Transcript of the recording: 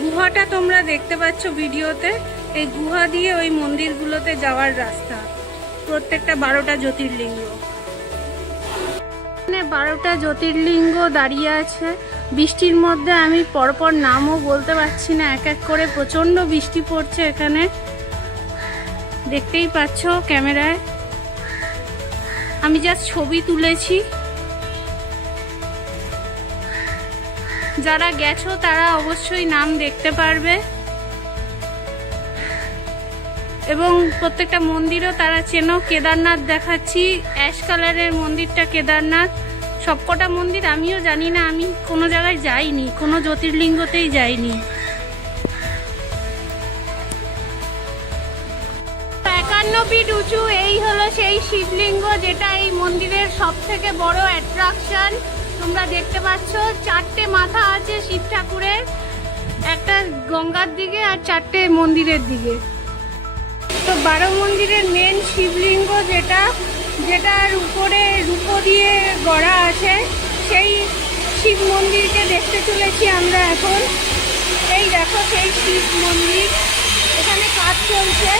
গুহাটা তোমরা দেখতে পাচ্ছ ভিডিওতে। এই গুহা দিয়ে ওই মন্দিরগুলোতে যাওয়ার রাস্তা, প্রত্যেকটা 12টা জ্যোতির্লিঙ্গ। এখানে 12টা জ্যোতির্লিঙ্গ দাঁড়িয়ে আছে। বৃষ্টির মধ্যে আমি পরপর নামও বলতে পারছি না, এক এক করে প্রচণ্ড বৃষ্টি পড়ছে এখানে, দেখতেই পাচ্ছ ক্যামেরায়। আমি জাস্ট ছবি তুলেছি। যারা গেছো তারা অবশ্যই নাম দেখতে পারবে, এবং প্রত্যেকটা মন্দিরও তারা চেনো। কেদারনাথ দেখাচ্ছি, অ্যাশ কালারের মন্দিরটা কেদারনাথ। সবকটা মন্দির আমিও জানি না, আমি কোনো জায়গায় যাইনি, কোনো জ্যোতির্লিঙ্গতেই যাইনি। 51 ফিট উঁচু এই হলো সেই শিবলিঙ্গ, যেটা এই মন্দিরের সব থেকে বড় অ্যাট্রাকশন। তোমরা দেখতে পাচ্ছ 4টে মাথা আছে শিব ঠাকুরের, একটা গঙ্গার দিকে আর 4টে মন্দিরের দিকে। তো 12 মন্দিরের মেন শিবলিঙ্গ যেটার উপরে রূপো দিয়ে গড়া আছে, সেই শিব মন্দিরকে দেখতে চলেছি আমরা এখন। এই দেখো সেই শিব মন্দির, এখানে কাজ চলছে।